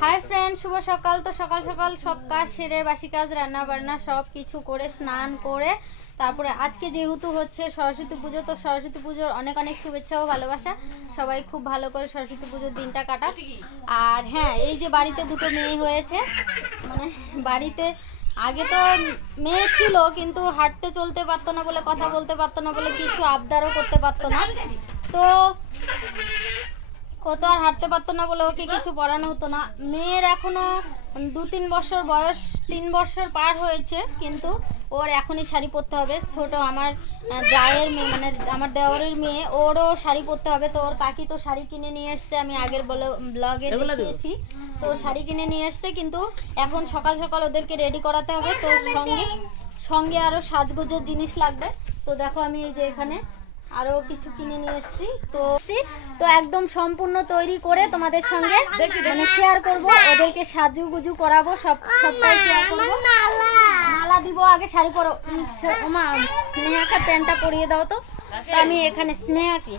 Hi friend, শুভ সকাল। তো সকাল সকাল সব কাজ সেরে, বাসি কাজ, রান্না বান্না সব কিছু করে, স্নান করে, তারপরে আজকে যেহেতু হচ্ছে সরস্বতী পুজো, তো সরস্বতী পুজোর অনেক অনেক শুভেচ্ছা ও ভালোবাসা। সবাই খুব ভালো করে সরস্বতী পুজোর দিনটা কাটাক। আর হ্যাঁ, এই যে বাড়িতে দুটো মেয়ে হয়েছে, মানে বাড়িতে আগে তো মেয়ে ছিল কিন্তু হাঁটতে চলতে পারতো না বলে, কথা বলতে পারতো না বলে, কিছু আবদারও করতে পারতো না। তো ও তো আর হাঁটতে পারতো না বলে ওকে কিছু পড়ানো হতো না। মেয়ের এখনো 2-3 বছর বয়স, 3 বছর পার হয়েছে, কিন্তু ওর এখনই শাড়ি পরতে হবে। ছোট আমার জায়ের মেয়ে, মানে আমার দেওরের মেয়ে, ওরও শাড়ি পরতে হবে। তো ওর কাকি তো শাড়ি কিনে নিয়ে এসছে, আমি আগের ব্লগে দেখিয়েছি। তো শাড়ি কিনে নিয়ে এসছে, কিন্তু এখন সকাল সকাল ওদেরকে রেডি করাতে হবে। তো সঙ্গে আরও সাজগোজের জিনিস লাগবে। তো দেখো আমি এই যে এখানে আরো কিছু কিনে নিয়ে এসেছি। তো একদম সম্পূর্ণ তৈরি করে তোমাদের সঙ্গে মানে শেয়ার করব। ওদেরকে সাজুগুজু করাবো, সবটাই শেয়ার করব। মালা দিব, আগে শাড়ি পরো। মা স্নেহাকে প্যান্টটা পরিয়ে দাও। তো আমি এখানে স্নেহাকে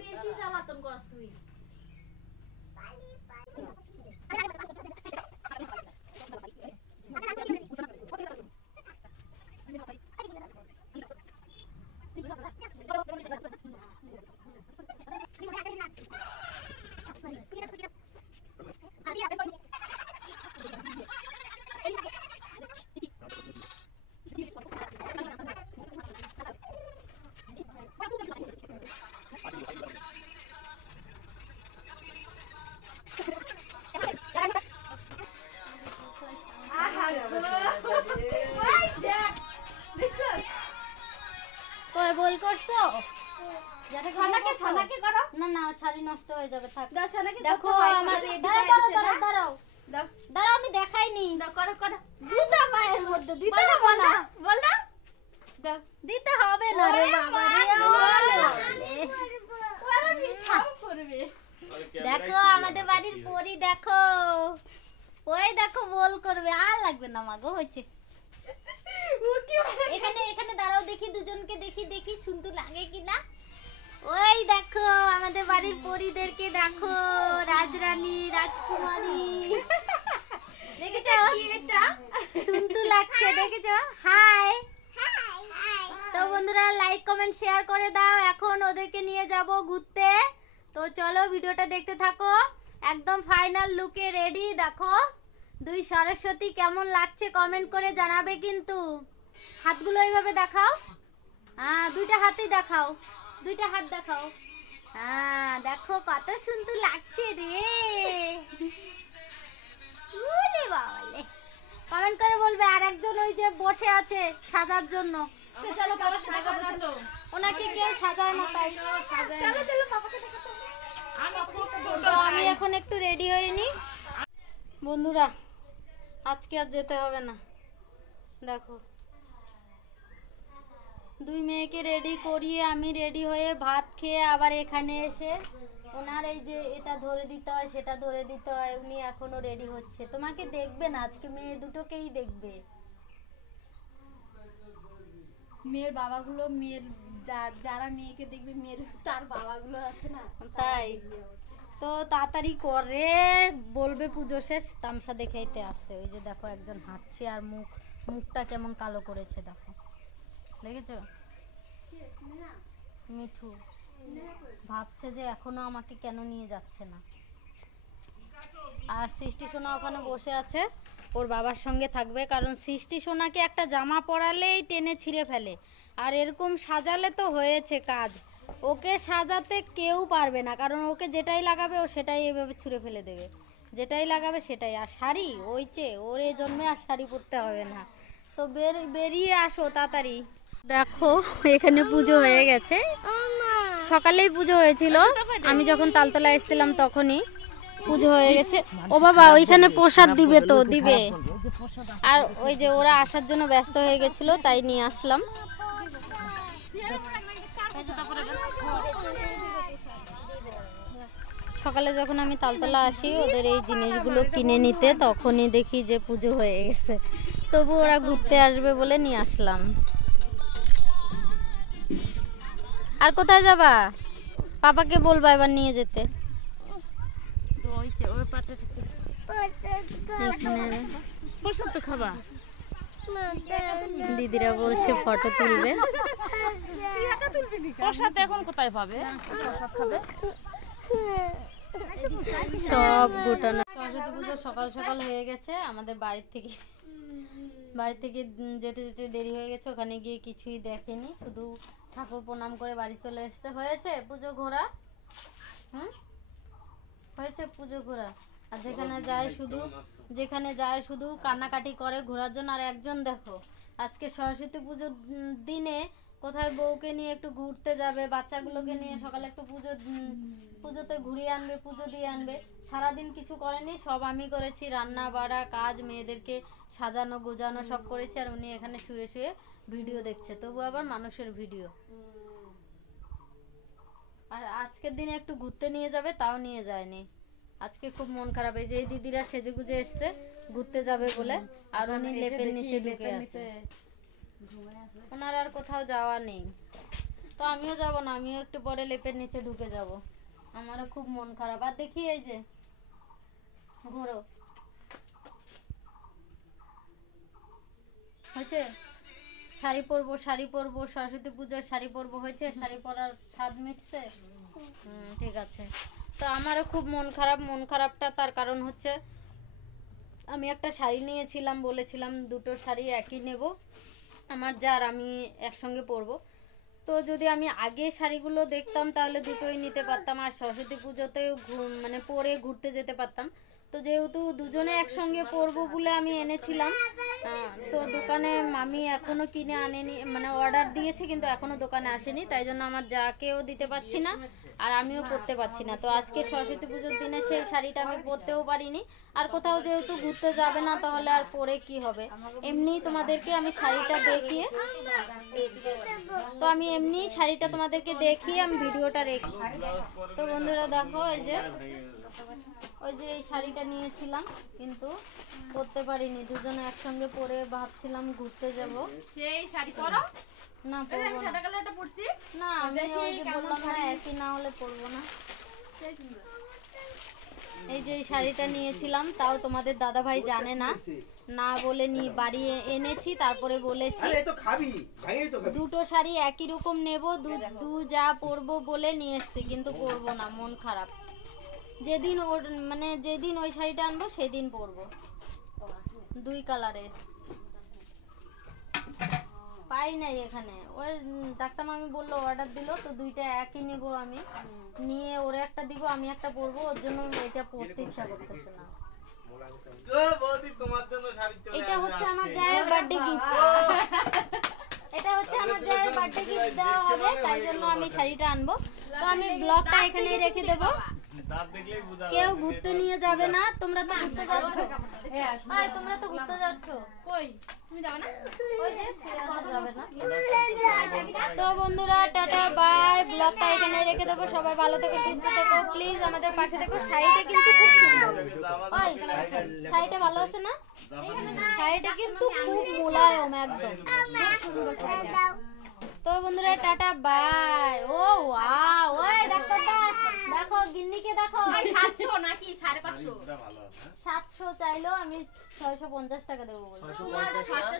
বেশি জ্বালাতন করস তুই। বল করছো না না, শাড়ি নষ্ট হয়ে যাবে। থাক, দেখো আমার দাঁড়াও, আমি দেখাইনি। জুতা পায়ের মধ্যে দিতে হবে না, বল না, দিতে হবে না রে বাবা রে। দেখো আমাদের বাড়ির পরি, দেখো ওই দেখো বল করবে। আর লাগবে না মাগো, হয়েছে। এখানে এখানে দাঁড়াও, দেখি দুজনকে দেখি দেখি সুন্দর লাগে কিনা। ওই দেখো আমাদের বাড়ির পরীদেরকে দেখো, রাজরানী রাজকুমারী দেখেছো, সুন্দর লাগছে দেখেছো। হাই। তো বন্ধুরা লাইক কমেন্ট শেয়ার করে দাও। এখন ওদেরকে নিয়ে যাব ঘুরতে। তো চলো ভিডিওটা দেখতে থাকো। একদম ফাইনাল লুকে রেডি। দেখো দুই সরস্বতী কেমন লাগছে কমেন্ট করে জানাবে কিন্তু। হাতগুলো এইভাবে দেখাও। হ্যাঁ দুইটা হাতই দেখাও, দুইটা হাত দেখাও। হ্যাঁ দেখো কত সুন্দর লাগছে রে। ওলে বাবালে, কমেন্ট করে বলবে। আর একজন ওই যে বসে আছে সাজার জন্য, চলো বাবার সাথে কথা তো। ওনাকে কেউ সাজায় না তাই। চলো চলো বাবাকে দেখাতে। তো আমি এখন একটু রেডি হয়ে নি বন্ধুরা, আজকে আর যেতে হবে না। দেখো দুই মেয়েকে রেডি করিয়ে আমি রেডি হয়ে ভাত খেয়ে আবার এখানে এসে ওনার এই যে এটা ধরে দিতে হয় সেটা ধরে দিতে হয়, উনি এখনো রেডি হচ্ছে। তোমাকে দেখবে না আজকে, মেয়ে দুটোকেই দেখবে। মেয়ের বাবাগুলো, মেয়ের যারা মেয়েকে দেখবে মেয়ের তার বাবাগুলো আছে না, তাই তো তাড়াতাড়ি করে বলবে পুজো শেষ। তামসা দেখাইতে আসছে। ওই যে দেখো একজন হাঁটছে আর মুখটা কেমন কালো করেছে দেখো, দেখেছো? মিঠু ভাবছে যে এখনো আমাকে কেন নিয়ে যাচ্ছে না। আর সৃষ্টি সোনা ওখানে বসে আছে, ওর বাবার সঙ্গে থাকবে। কারণ সৃষ্টি সোনাকে একটা জামা পরালেই টেনে ছিঁড়ে ফেলে, আর এরকম সাজালে তো হয়েছে কাজ। ওকে সাজাতে কেউ পারবে না, কারণ ওকে যেটাই লাগাবে ও সেটাই এভাবে ছুঁড়ে ফেলে দেবে, যেটাই লাগাবে সেটাই। আর শাড়ি ওইছে, ওর এই জন্মে আর শাড়ি পরতে হবে না। তো বেরিয়ে আসো তাড়াতাড়ি। দেখো এখানে পুজো হয়ে গেছে, সকালেই পুজো হয়েছিল। আমি যখন তালতলা এসেছিলাম তখনই পুজো হয়ে গেছে। ও বাবা ওইখানে প্রসাদ দিবে, তো দিবে। আর ওই যে ওরা আসার জন্য ব্যস্ত হয়ে গেছিল, তাই নিয়ে আসলাম। সকালে যখন আমি তালতলা আসি ওদের এই জিনিসগুলো কিনে নিতে, তখনই দেখি যে পুজো হয়ে গেছে। তবু ওরা ঘুরতে আসবে বলে নিয়ে আসলাম। আর কোথায় যাবা? পাপাকে বলবা এবার নিয়ে যেতে। দিদিরা বলছে ফটো তুলবে। প্রসাদ এখন কোথায় পাবে? প্রসাদ খাবে সব গোটানো। সরস্বতী পুজো সকাল সকাল হয়ে গেছে। আমাদের বাড়ি থেকে যেতে যেতে দেরি হয়ে গেছে। ওখানে গিয়ে কিছুই দেখেনি, শুধু ঠাকুর প্রণাম করে বাড়ি চলে এসেছে। হয়েছে পুজো ঘোরা, হয়েছে পুজো ঘোরা। আর যেখানে যায় শুধু কান্নাকাটি করে ঘোরার জন্য। আর একজন দেখো আজকে সরস্বতী পুজোর দিনে কোথায় বউকে নিয়ে একটু ঘুরতে যাবে, বাচ্চাগুলোকে নিয়ে সকালে একটু পুজোতে ঘুরিয়ে আনবে, পুজো দিয়ে আনবে। সারাদিন কিছু করেনি, সব আমি করেছি। রান্না বাড়া কাজ, মেয়েদেরকে সাজানো গোজানো সব করেছি। আর উনি এখানে শুয়ে শুয়ে ভিডিও দেখছে, তবু আবার মানুষের ভিডিও। আর আজকের দিনে একটু ঘুরতে নিয়ে যাবে, তাও নিয়ে যায়নি। আজকে খুব মন খারাপ। এই যে এই দিদিরা সেজে গুজে এসছে ঘুরতে যাবে বলে, আর উনি লেপের নিচে ঢুকে আছে। ওনার আর কোথাও যাওয়া নেই। তো আমিও যাব না, আমিও একটু পরে লেপের নিচে ঢুকে যাব। আমারও খুব মন খারাপ। আর দেখি এই যে ঘোরো হয়েছে, শাড়ি পরবো সরস্বতী পুজোর শাড়ি পরবো, হয়েছে? শাড়ি পরার স্বাদ মিটছে? ঠিক আছে। তো আমারও খুব মন খারাপ। মন খারাপটা তার কারণ হচ্ছে আমি একটা শাড়ি নিয়েছিলাম, বলেছিলাম দুটো শাড়ি একই নেব আমার যার, আমি একসঙ্গে পরবো। তো যদি আমি আগে শাড়িগুলো দেখতাম তাহলে দুটোই নিতে পারতাম, আর সরস্বতী পুজোতেও মানে পরে ঘুরতে যেতে পারতাম। তো যেহেতু দুজনে একসঙ্গে পরবো বলে আমি এনেছিলাম। তো দোকানে আমি এখনো কিনে আনেনি, মানে অর্ডার দিয়েছি কিন্তু এখনো দোকানে আসেনি, তাই জন্য আমার যাকেও দিতে পারছি না আর আমিও পরতে পারছি না। তো আজকে সরস্বতী পুজোর দিনে সেই শাড়িটা আমি পরতেও পারিনি। আর কোথাও যেহেতু ঘুরতে যাবে না তাহলে আর পরে কি হবে। এমনি তোমাদেরকে আমি শাড়িটা দেখিয়ে, তো আমি এমনি শাড়িটা তোমাদেরকে দেখিয়ে আমি ভিডিওটা রেখে। তো বন্ধুরা দেখো এই যে ওই যে এই শাড়িটা নিয়েছিলাম কিন্তু পরতে পারিনি, দুজনে একসঙ্গে পরে ভাবছিলাম ঘুরতে যাব। সেই শাড়ি পরো না এই যে আমি পরবো না। সাদা কালারটা পরছি না আমি দেখি ওই যে কেমন বললাম না শাড়ি। একই না হলে পরবো না। সেই সুন্দর। এই যে এই শাড়িটা নিয়েছিলাম, তাও তোমাদের দাদা ভাই জানে না, না বলে বাড়ি এনেছি, তারপরে বলেছি আরে তো খাবি ভাইই তো খাবি। দুটো শাড়ি একই রকম নেব, দু যা পরবো বলে নিয়ে এসছি, কিন্তু পরবো না, মন খারাপ। যেদিন ওর মানে যেদিন ওই শাড়িটা আনবো সেদিন পরবো, দুই কালারের। পাই নাই এখানে, ওই ডাক্তার মামি বললো অর্ডার দিল তো দুইটা একই নেব আমি, নিয়ে ওরে একটা দিব আমি একটা পরবো, ওর জন্য এটা পরতে ইচ্ছা করতেছে না। ও বৌদি তোমার জন্য শাড়ি চলে এটা হচ্ছে আমার জায়ের বার্থডে গিফট, এটা হচ্ছে আমার জায়ের বার্থডে গিফট দেওয়া হবে, তাই জন্য আমি শাড়িটা আনবো। তো আমি ব্লগটা এখানেই রেখে দেবো, দাঁত দেখলেই বোঝা কেউ ঘুরতে নিয়ে যাবে না। তোমরা তো ঘুরতে যাচ্ছ, ভাই তোমরা তো ঘুরতে যাচ্ছ, কই তুমি যাবে না? ওই যে যাবে না। তো বন্ধুরা টাটা বাই, ব্লগটা এখানে রেখে দেবো। সবাই ভালো থেকো, সুস্থ থেকো, প্লিজ আমাদের পাশে থেকো। শাড়িটা কিন্তু খুব সুন্দর, ওই শাড়িটা ভালো আছে না? শাড়িটা কিন্তু খুব মোলায়েম একদম, খুব সুন্দর শাড়িটা। তো বন্ধুরা টাটা বাই। ও ওয়াও, ওই ডাক্তারটা দেখো, গিন্নিকে দেখো। ভাই 700 নাকি 550? ভালো আছে 700 চাইলো, আমি 650 টাকা দেবো বলছি। তোমার 700